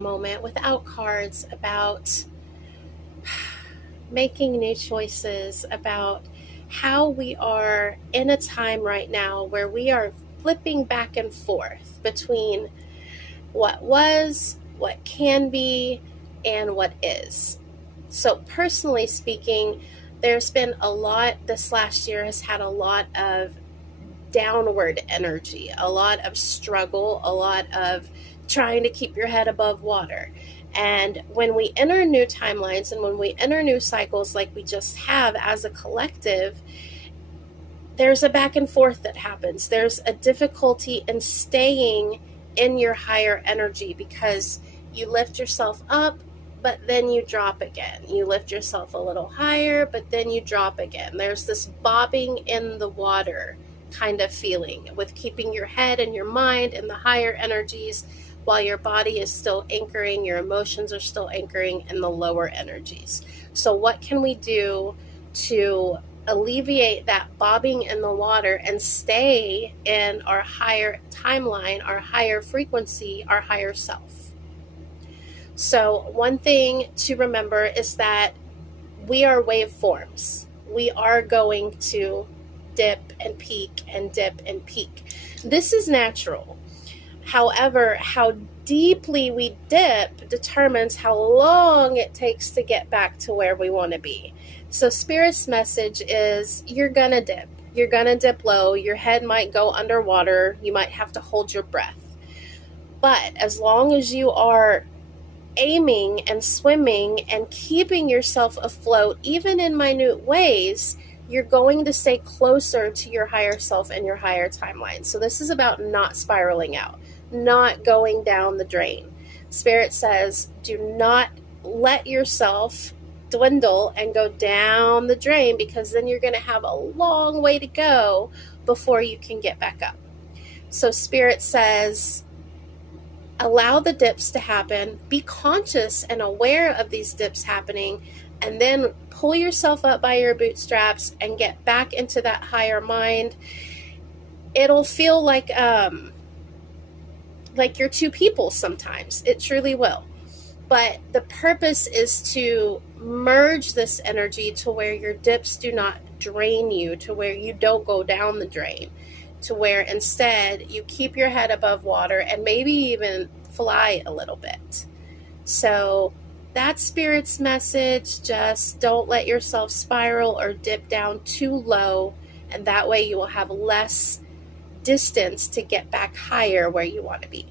moment without cards about making new choices, about how we are in a time right now where we are flipping back and forth between what was, what can be, and what is. So, personally speaking, there's been a lot, this last year has had a lot of downward energy, a lot of struggle, a lot of trying to keep your head above water. And when we enter new timelines and when we enter new cycles like we just have as a collective, there's a back and forth that happens. There's a difficulty in staying in your higher energy because you lift yourself up, but then you drop again. You lift yourself a little higher, but then you drop again. There's this bobbing in the water kind of feeling with keeping your head and your mind in the higher energies while your body is still anchoring, your emotions are still anchoring in the lower energies. So what can we do to alleviate that bobbing in the water and stay in our higher timeline, our higher frequency, our higher self? So one thing to remember is that we are waveforms. We are going to dip and peak and dip and peak. This is natural. However, how deeply we dip determines how long it takes to get back to where we want to be. So Spirit's message is you're going to dip. You're going to dip low. Your head might go underwater. You might have to hold your breath. But as long as you are aiming and swimming and keeping yourself afloat, even in minute ways, you're going to stay closer to your higher self and your higher timeline. So this is about not spiraling out, not going down the drain. Spirit says, do not let yourself dwindle and go down the drain, because then you're going to have a long way to go before you can get back up. So Spirit says, allow the dips to happen, be conscious and aware of these dips happening, and then pull yourself up by your bootstraps and get back into that higher mind. It'll feel like you're two people sometimes. It truly will. But the purpose is to merge this energy to where your dips do not drain you, to where you don't go down the drain, to where instead you keep your head above water and maybe even fly a little bit. So that's Spirit's message. Just don't let yourself spiral or dip down too low, and that way you will have less distance to get back higher where you want to be.